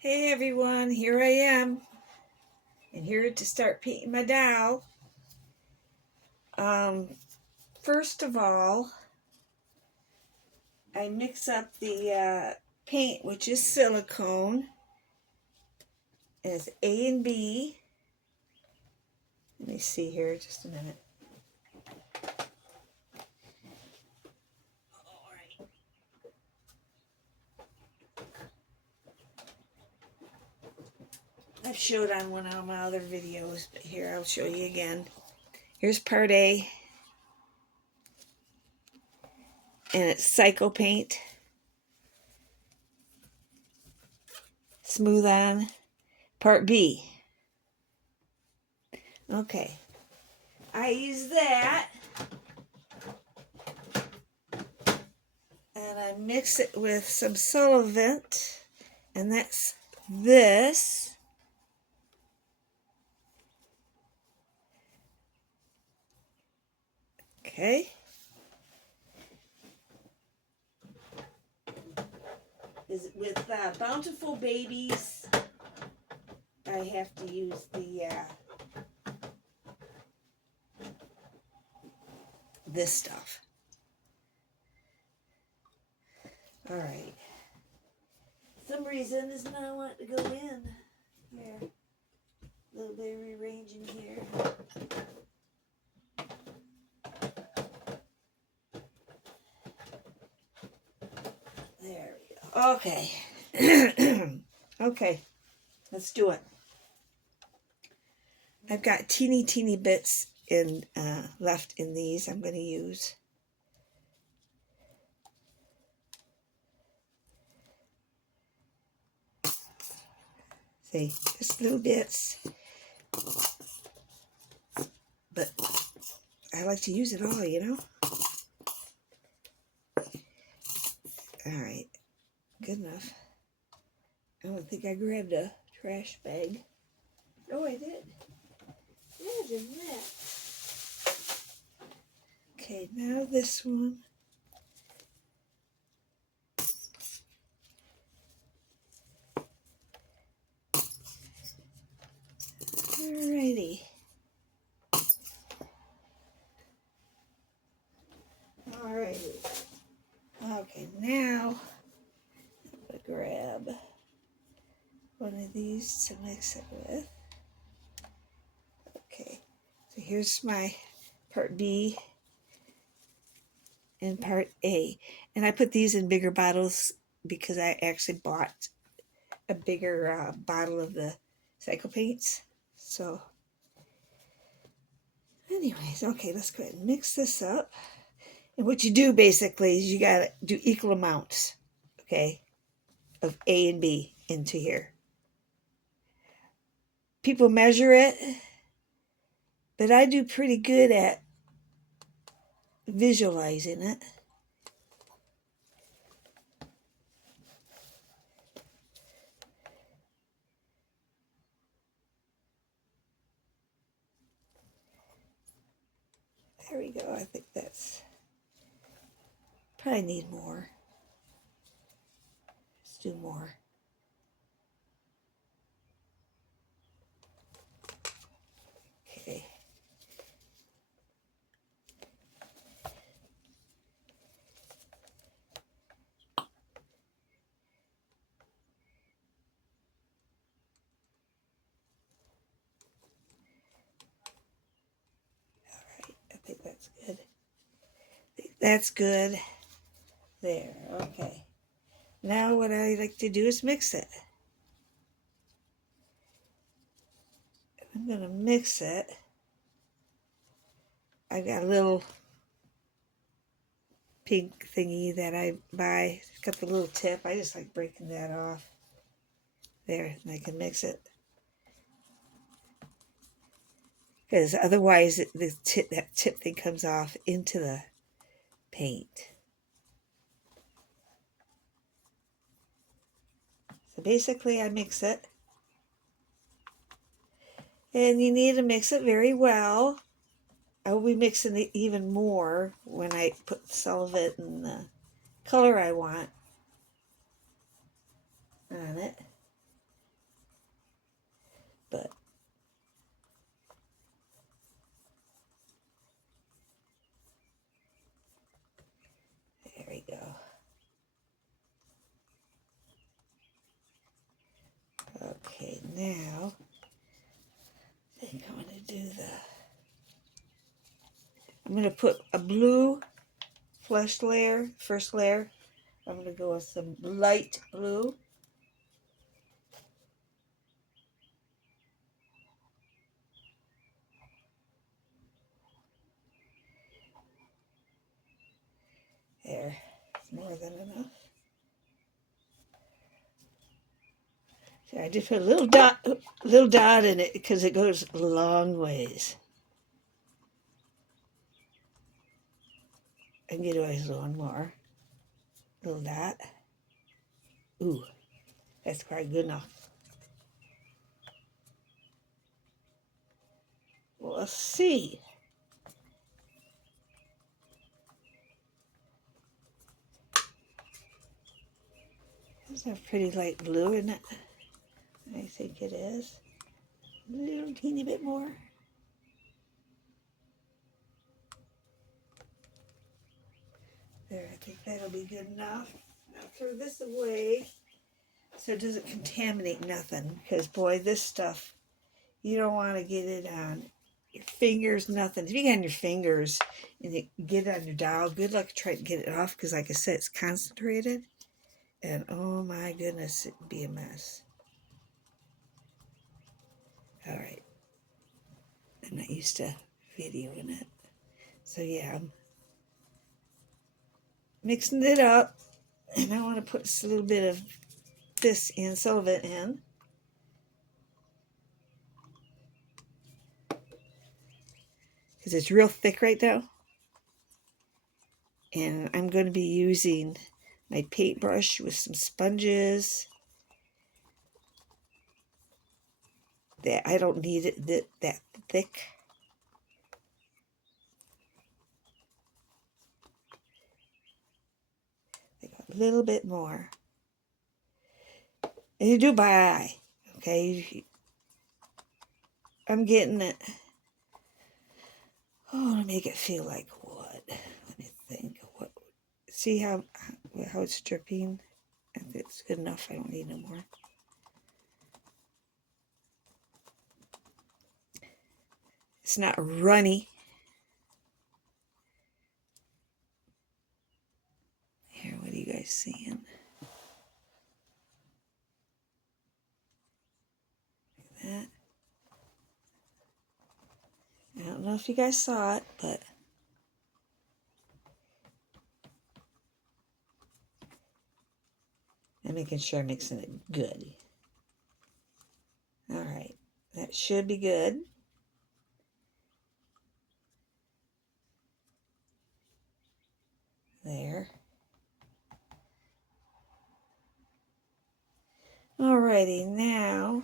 Hey everyone, here I am, and here to start painting my doll. Um, First of all, I mix up the paint, which is silicone, as A and B. Let me see here, just a minute. All right. I've showed on one of my other videos, but here I'll show you again. Here's part A, and it's Psycho Paint. Smooth on. Part B. Okay. I use that, and I mix it with some solvent, and that's this. Okay. Is with Bountiful Babies. I have to use the this stuff. All right. For some reason does not want to go in here. A little bit of rearranging here. There we go. Okay. Okay. Let's do it. I've got teeny bits in left in these I'm going to use. See, just little bits. But I like to use it all, you know? All right. Good enough. I don't think I grabbed a trash bag. Oh, I did. Imagine that. Okay, now this one. Alrighty. Alrighty. Okay, now I'm going to grab one of these to mix it with. Okay, so here's my part B and part A. And I put these in bigger bottles because I actually bought a bigger bottle of the Psycho Paints. So, anyways, okay, let's go ahead and mix this up. And what you do basically is you got to do equal amounts, okay, of A and B into here. People measure it, but I do pretty good at visualizing it. There we go. I think that's probably need more. Let's do more. Okay. I think that's good. That's good. There. Okay. Now what I like to do is mix it. I'm going to mix it. I got a little pink thingy that I buy. It's got the little tip. I just like breaking that off. There, and I can mix it. Because otherwise that tip thing comes off into the paint. So basically I mix it. And you need to mix it very well. I will be mixing it even more when I put the solvent and the color I want on it. but there we go. Okay, now I think I'm going to do I'm going to put a blue flesh layer, first layer. I'm going to go with some light blue. There, it's more than enough. So I just put a little dot in it because it goes a long ways. I can get away with one more. Little dot. Ooh, that's quite good enough. Well, let's see. That's a pretty light blue, isn't it? I think it is. A little teeny bit more. There, I think that'll be good enough. I'll throw this away so it doesn't contaminate nothing. Because, boy, this stuff, you don't want to get it on your fingers, nothing. If you get on your fingers and you get it on your doll, good luck trying to get it off. Because, like I said, it's concentrated. And, oh, my goodness, it would be a mess. All right. I'm not used to videoing it. So, yeah, I'm mixing it up. And I want to put a little bit of this in, some of it in. Because it's real thick right now. And I'm going to be using my paintbrush with some sponges. That I don't need it that thick. A little bit more. And you do by eye, okay? I'm getting it. Oh, to make it feel like what? Let me think. What? See how it's dripping? If it's good enough, I don't need no more. It's not runny. Here, what are you guys seeing? That. I don't know if you guys saw it, but I'm making sure I'm mixing it good. All right, that should be good. There. Alrighty, now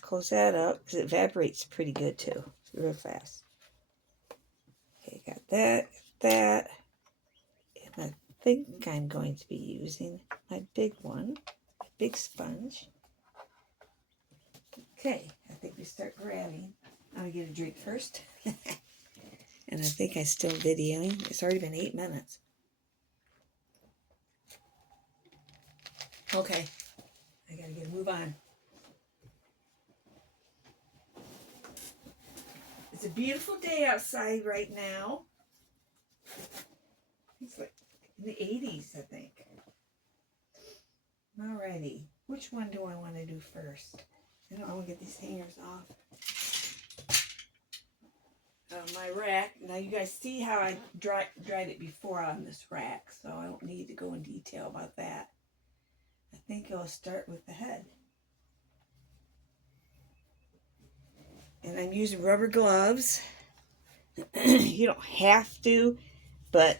close that up because it evaporates pretty good too, real fast. Okay, got that. And I think I'm going to be using my big one, my big sponge. Okay, I think we start grabbing. I'm gonna get a drink first. And I think I'm still videoing. It's already been 8 minutes. Okay, I gotta get a move on. It's a beautiful day outside right now. It's like in the 80s, I think. Alrighty, which one do I want to do first? I want to get these hangers off. My rack. Now you guys see how I dried it before on this rack, so I don't need to go in detail about that. I think I'll start with the head. And I'm using rubber gloves. You don't have to, but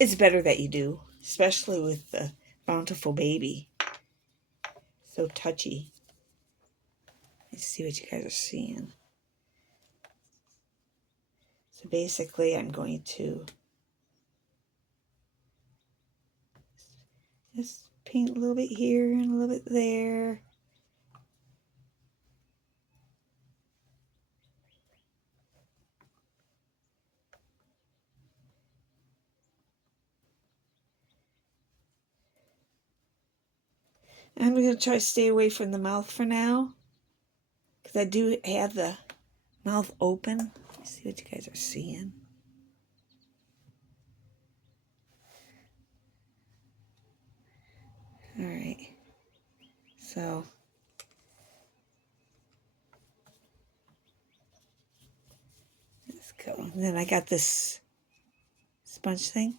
it's better that you do, especially with the bountiful baby. So touchy. Let's see what you guys are seeing. So basically, I'm going to just paint a little bit here and a little bit there. I'm going to try to stay away from the mouth for now, because I do have the mouth open. Let me see what you guys are seeing. All right. So let's go. And then I got this sponge thing,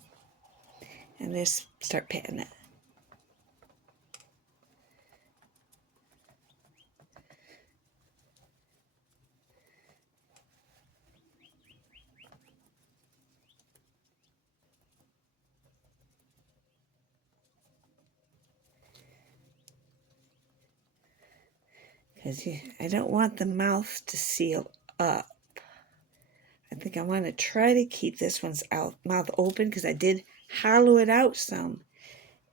and just start patting it. Because I don't want the mouth to seal up. I think I want to try to keep this one's mouth open, because I did hollow it out some.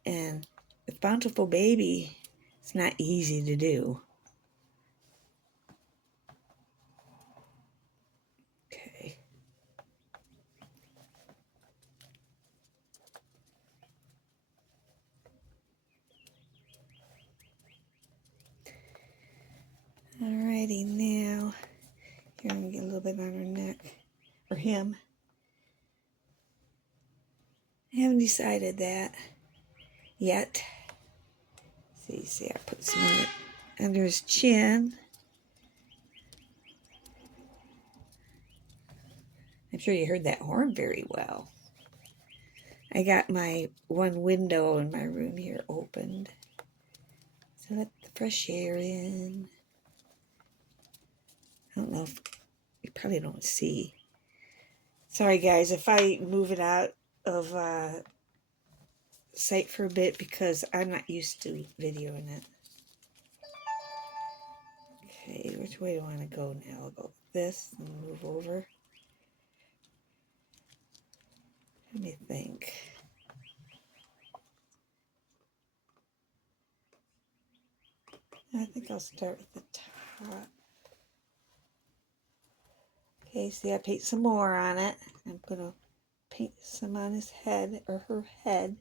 And with Bountiful Baby, it's not easy to do. Okay. Alrighty, now here I'm gonna get a little bit on her neck, or him. I haven't decided that yet. See, I put some under his chin. I'm sure you heard that horn very well. I got my one window in my room here opened, so let the fresh air in. I don't know if you probably don't see. Sorry guys if I move it out of sight for a bit, because I'm not used to videoing it. Okay, which way do I want to go now? I'll go like this and move over. Let me think. I think I'll start with the top. Okay, see, I paint some more on it. I'm going to paint some on his head, or her head.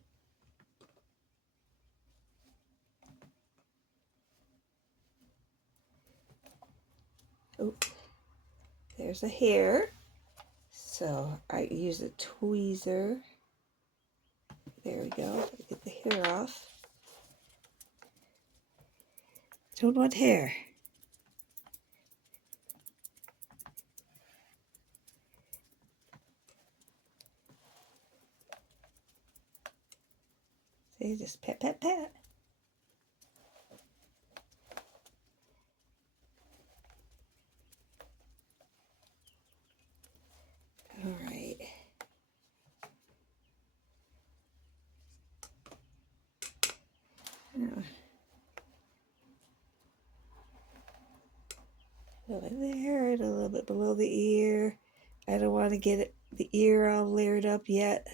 Oh, there's a hair. So I use a tweezer. There we go. Get the hair off. Don't want hair. See, just pat, pat, pat. All right. Now, there, a little bit below the ear. I don't want to get the ear all layered up yet.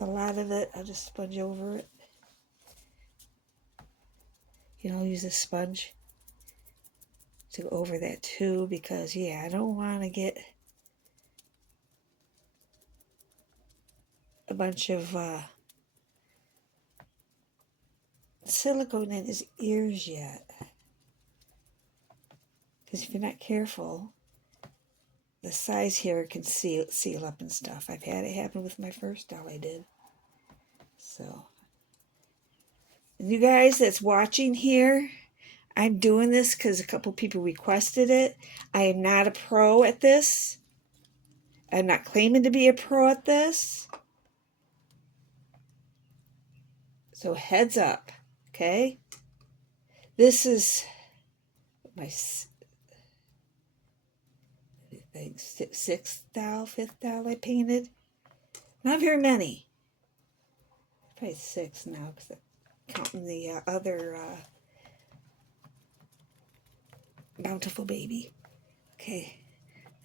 A lot of it, I'll just sponge over it. You know, use a sponge to go over that too, because yeah, I don't want to get a bunch of silicone in his ears yet. Because if you're not careful, the size here can seal up and stuff. I've had it happen with my first doll I did. So, and you guys that's watching here, I'm doing this because a couple people requested it. I am not a pro at this. I'm not claiming to be a pro at this. So heads up, okay? This is my sixth doll, fifth doll I painted. Not very many. Probably 6 now, because I'm counting the other Bountiful Baby. Okay,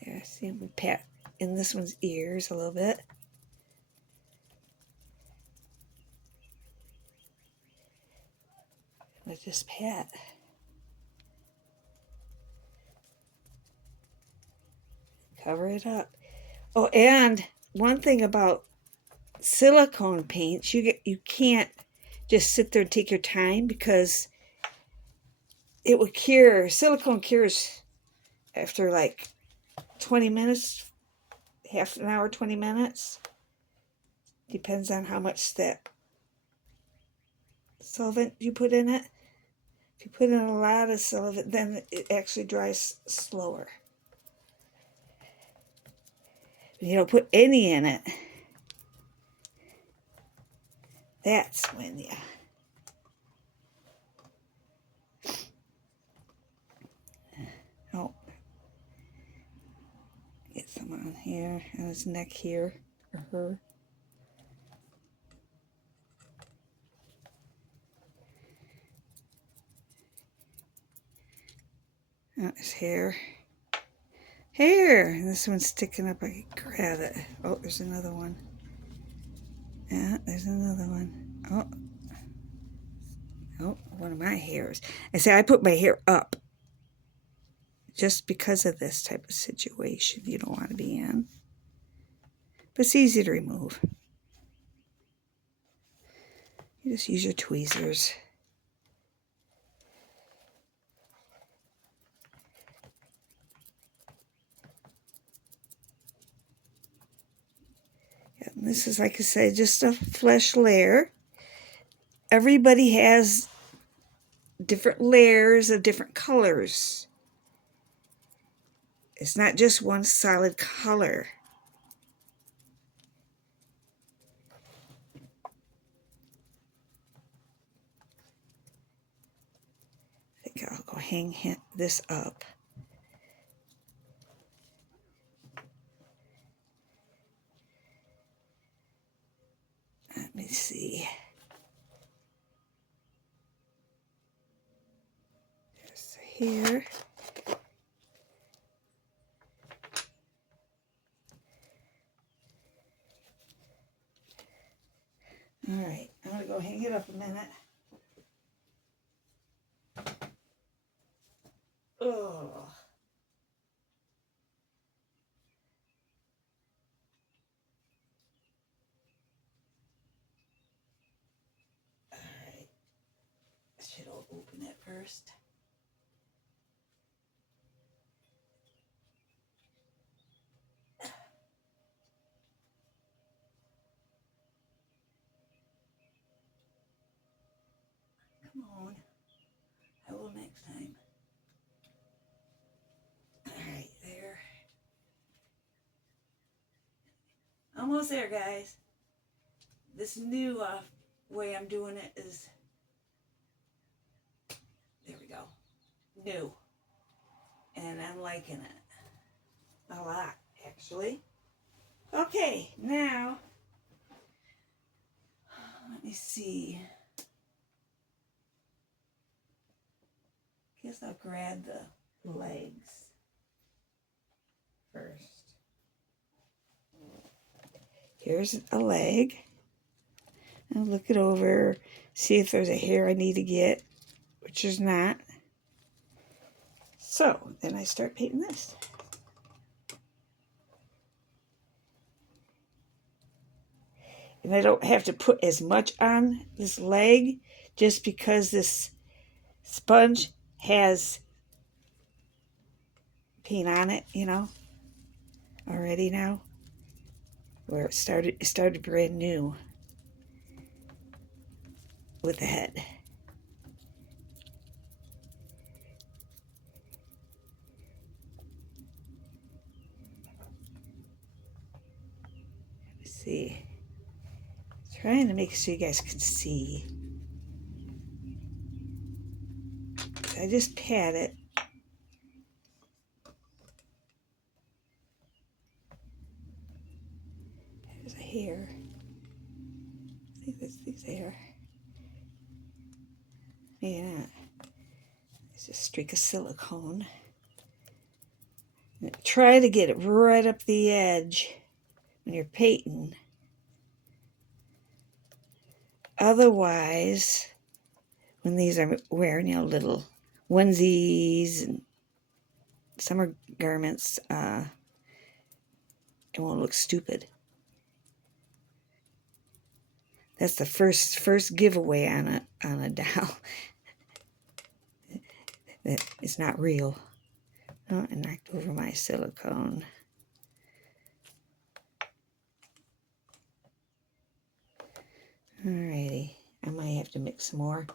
there, see him pat in this one's ears a little bit. Let's just pat. Cover it up. Oh, and one thing about silicone paints, you can't just sit there and take your time, because it will cure. Silicone cures after like 20 minutes, half an hour, 20 minutes. Depends on how much that solvent you put in it. If you put in a lot of solvent, then it actually dries slower. When you don't put any in it, that's when you... Oh, get some on here, on his neck here, or her. Oh, his hair. Hair! This one's sticking up. I can grab it. Oh, there's another one. Yeah, there's another one. Oh. Oh, one of my hairs. I say I put my hair up just because of this type of situation you don't want to be in. But it's easy to remove. You just use your tweezers. And this is, like I said, just a flesh layer. Everybody has different layers of different colors. It's not just one solid color. I think I'll go hang this up. Let me see. There's here. All right, I'm going to go hang it up a minute. Oh. All right. Should I open it first? Come on. I will next time. All right, there. Almost there, guys. This new way I'm doing it is, there we go, new. And I'm liking it a lot, actually. Okay, now, let me see. Guess I'll grab the legs first. Here's a leg. I'll look it over, see if there's a hair I need to get, which there's not. So, then I start painting this. And I don't have to put as much on this leg just because this sponge has paint on it, you know, already now. Where it started brand new with the head. Let's see. Trying to make sure you guys can see. I just pat it. There's a hair. I think that's hair. Maybe not. It's a streak of silicone. And try to get it right up the edge when you're painting. Otherwise, when these are wearing, you know, little onesies and summer garments, it won't look stupid. That's the first giveaway on a doll that is not real. Oh, I knocked over my silicone. Alrighty, I might have to mix some more.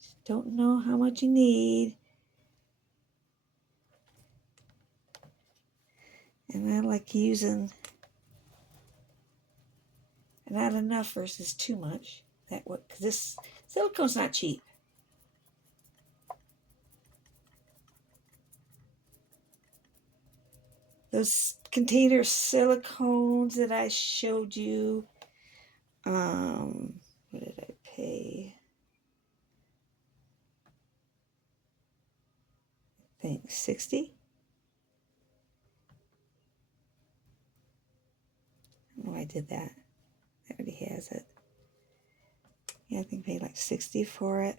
Just don't know how much you need. And I like using not enough versus too much. That what? Because this silicone's not cheap. Those container silicones that I showed you, what did I pay? I think 60. Oh, I did that. I already has it. Yeah, I think I paid like 60 for it.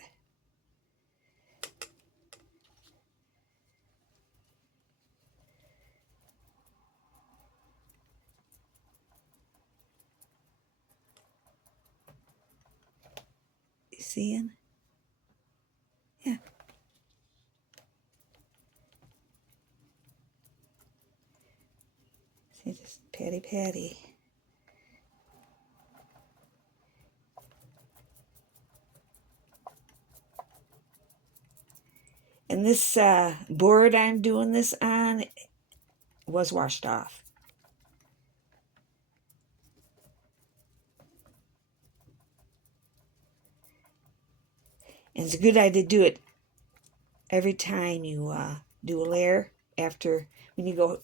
You seeing? Yeah. See, just patty. And this board I'm doing this on was washed off. And it's a good idea to do it every time you do a layer. After, when you go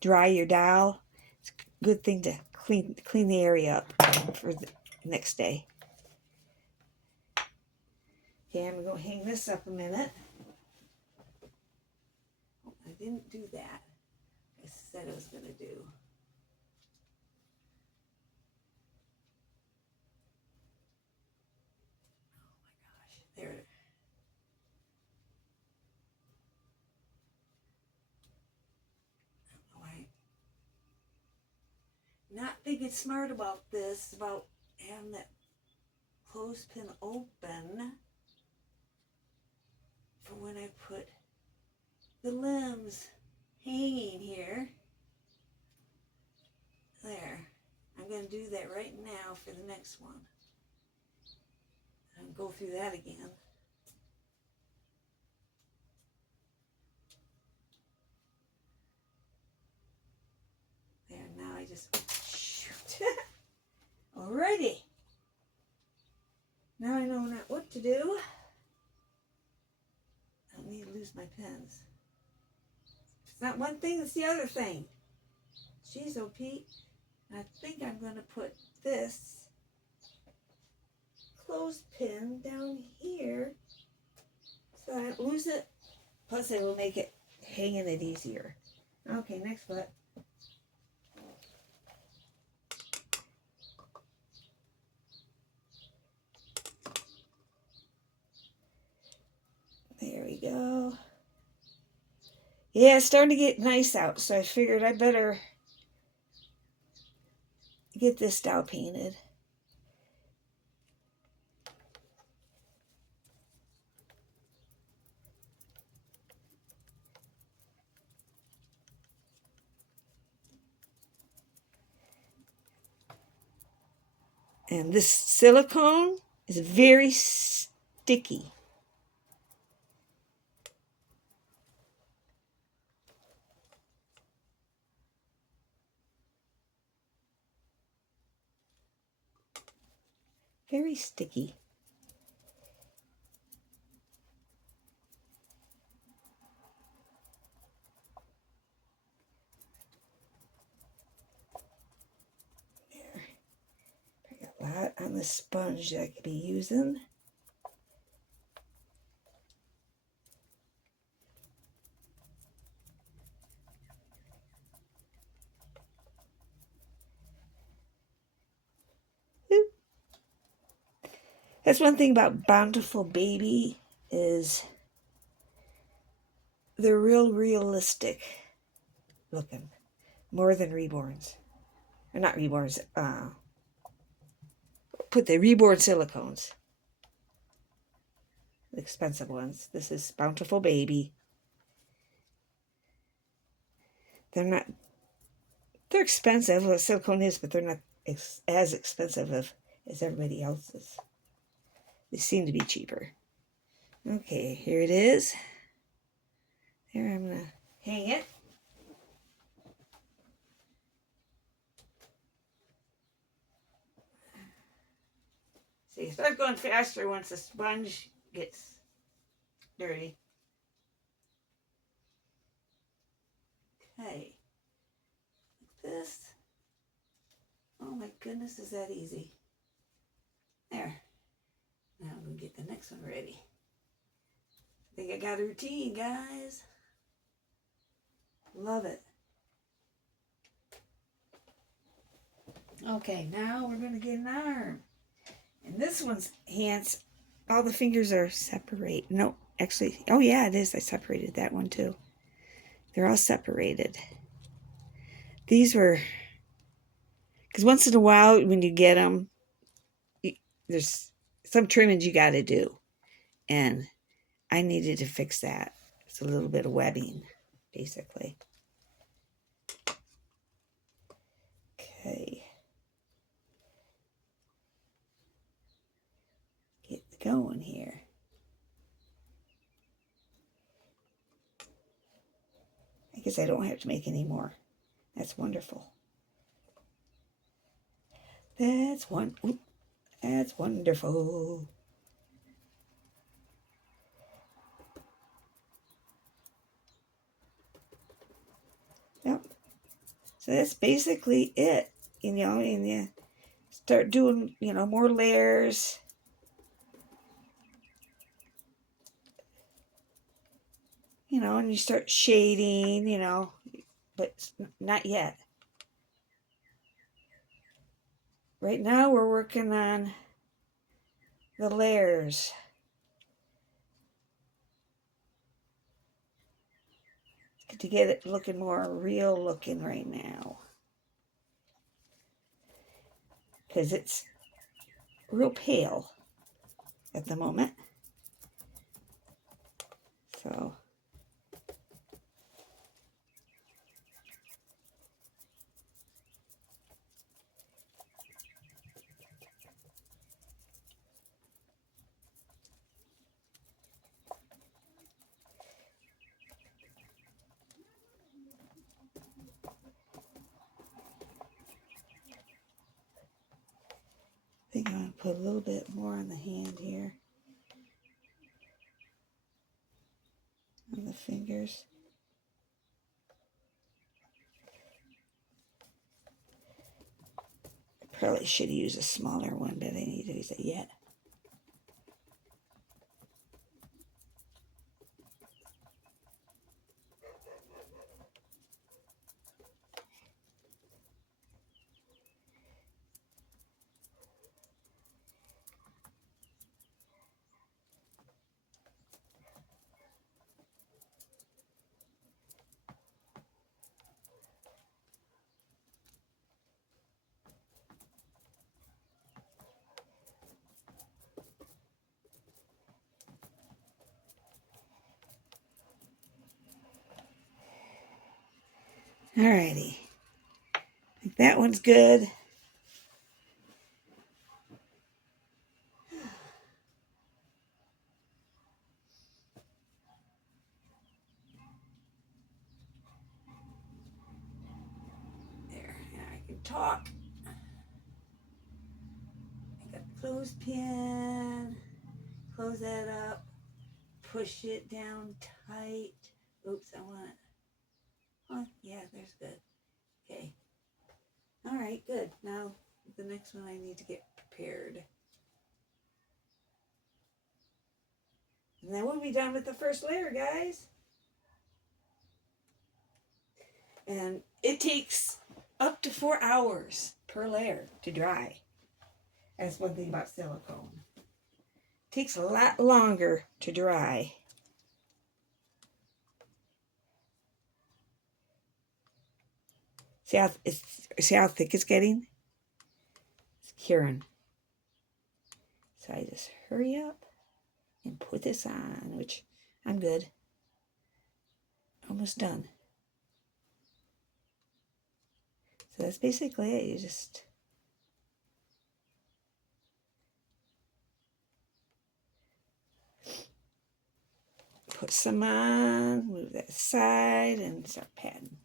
dry your doll, it's a good thing to clean the area up for the next day. Okay, I'm going to hang this up a minute. Oh, I didn't do that. I said I was going to do. Oh my gosh, there it is. Not thinking smart about this, about having that clothespin open for when I put the limbs hanging here. There. I'm going to do that right now for the next one. And go through that again. There, now I just shoot. Alrighty. Now I know not what to do. I don't need to lose my pens. It's not one thing, it's the other thing. Jeez, oh Pete. I think I'm going to put this clothespin down here so I don't lose it. Plus it will make it hanging it easier. Okay, next foot. There we go. Yeah, it's starting to get nice out, so I figured I better get this doll painted. And this silicone is very sticky. Very sticky. There. I got a lot on the sponge that I could be using. That's one thing about Bountiful Baby is they're real realistic looking, more than Reborns. or not reborns, put the reborn silicones. The expensive ones. This is Bountiful Baby. They're expensive, well, silicone is, but they're not as expensive as everybody else's. They seem to be cheaper. Okay, here it is. There, I'm going to hang it. See, it starts going faster once the sponge gets dirty. Okay. Like this. Oh my goodness, is that easy? There. Now I'm going to get the next one ready. I think I got a routine, guys. Love it. Okay, now we're going to get an arm. And this one's hands, all the fingers are separate. No, actually, oh yeah, it is. I separated that one too. They're all separated. These were, because once in a while when you get them, there's some trimmings you got to do. And I needed to fix that. It's a little bit of webbing, basically. Okay. Get going here. I guess I don't have to make any more. That's wonderful. That's wonderful. Yep. So that's basically it. You know, and you start doing, you know, more layers. You know, and you start shading, you know, but not yet. Right now we're working on the layers. To get it looking more real looking right now. Because it's real pale at the moment. So I think I'm going to put a little bit more on the hand here. On the fingers. I probably should use a smaller one, but I need to use it yet. Alrighty. I think that one's good. There, now I can talk. I got the clothespin. Close that up. Push it down tight. Oops, I want it. Oh, yeah, there's good. Okay. All right, good. Now, the next one I need to get prepared. And then we'll be done with the first layer, guys. And it takes up to 4 hours per layer to dry. That's one thing about silicone. It takes a lot longer to dry. See how thick it's getting? It's curing. So I just hurry up and put this on, which I'm good. Almost done. So that's basically it. You just put some on, move that aside, and start patting.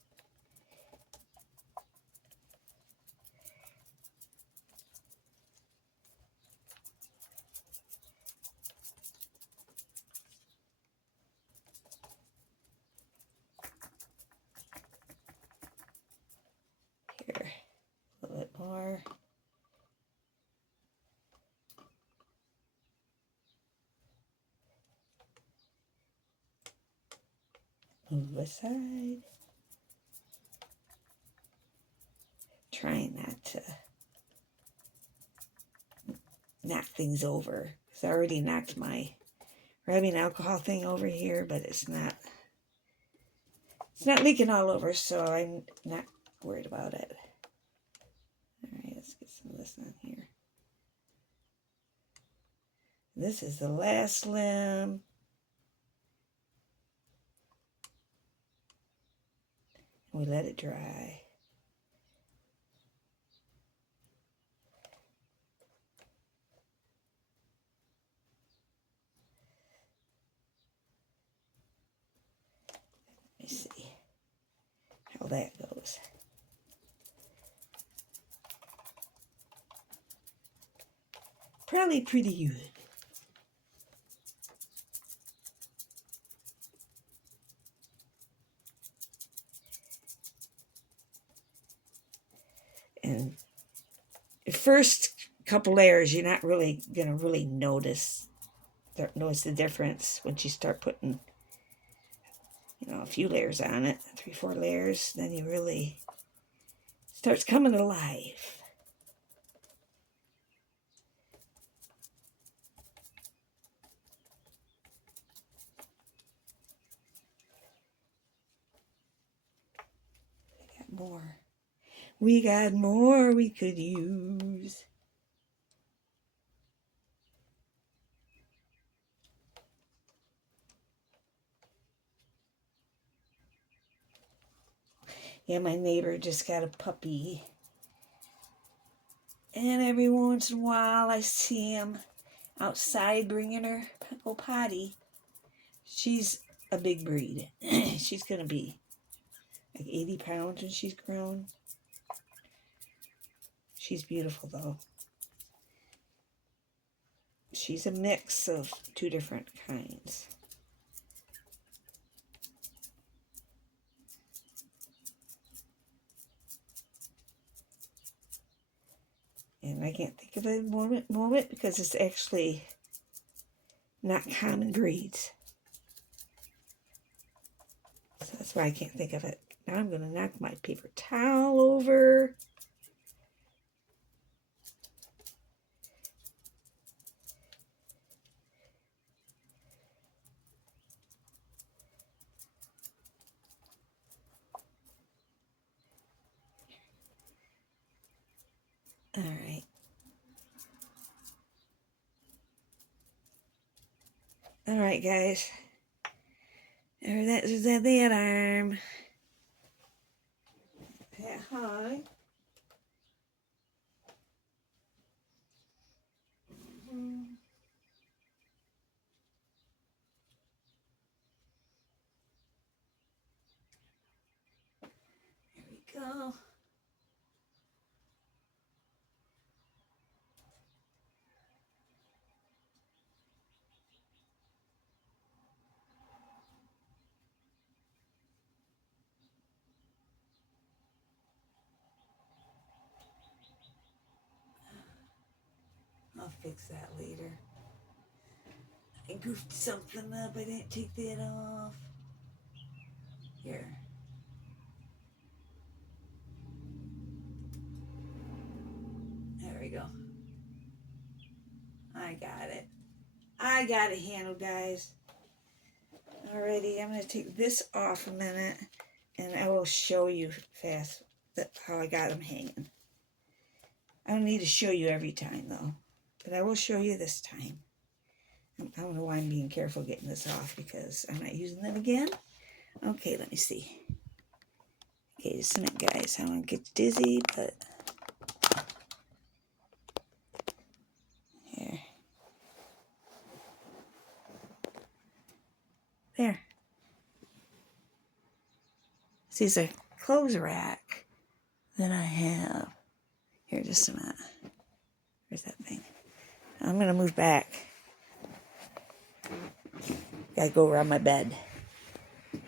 Here, a little bit more. Move aside. Trying not to knock things over. Because I already knocked my rubbing alcohol thing over here, but it's not leaking all over, so I'm not worried about it. Alright, let's get some of this on here. This is the last limb. We let it dry. Let me see how that goes. Probably pretty good. And the first couple layers, you're not really gonna notice the difference. Once you start putting, a few layers on it, 3-4 layers, then you really starts coming alive. We got more. We got more we could use. Yeah, my neighbor just got a puppy. And every once in a while I see him outside bringing her go potty. She's a big breed. She's going to be like 80 pounds when she's grown. She's beautiful though. She's a mix of 2 different kinds. And I can't think of a moment because it's actually not common breeds. So that's why I can't think of it. Now I'm going to knock my paper towel over. All right. All right, guys. There's that arm. That high. There we go. I'll fix that later. I goofed something up. I didn't take that off. Here. There we go. I got it. I got it handled, guys. Alrighty, I'm going to take this off a minute and I will show you fast That's how I got them hanging. I don't need to show you every time though, but I will show you this time. I don't know why I'm being careful getting this off because I'm not using them again. Okay, let me see. Okay, just a minute, guys. I don't get dizzy, but here. There. See, it's a clothes rack that I have. Here, just a minute. Where's that thing? I'm going to move back. Gotta go around my bed.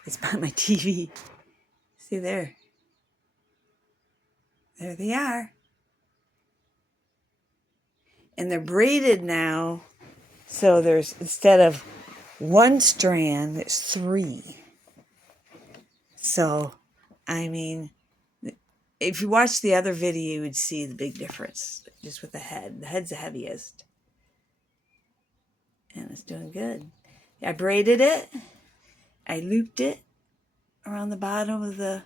It's by my TV. See there? There they are. And they're braided now. So there's, instead of one strand, it's 3. So, I mean, if you watch the other video, you would see the big difference just with the head. The head's the heaviest. And it's doing good. I braided it. I looped it around the bottom of the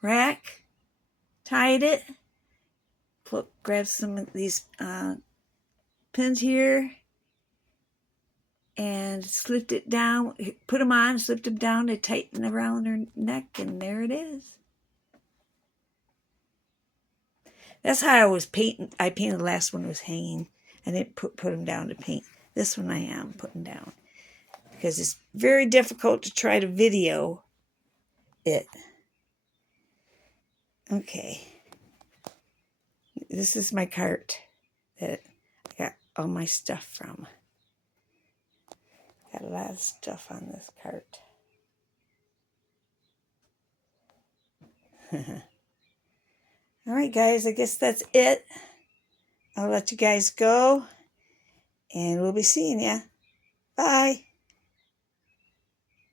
rack. Tied it. Grabbed some of these pins here. And slipped it down. Put them on, slipped them down to tighten around her neck. And there it is. That's how I was painting. I painted the last one was hanging. I didn't put them down to paint. This one I am putting down. Because it's very difficult to try to video it. Okay. This is my cart that I got all my stuff from. Got a lot of stuff on this cart. All right, guys, I guess that's it. I'll let you guys go, and we'll be seeing ya. Bye.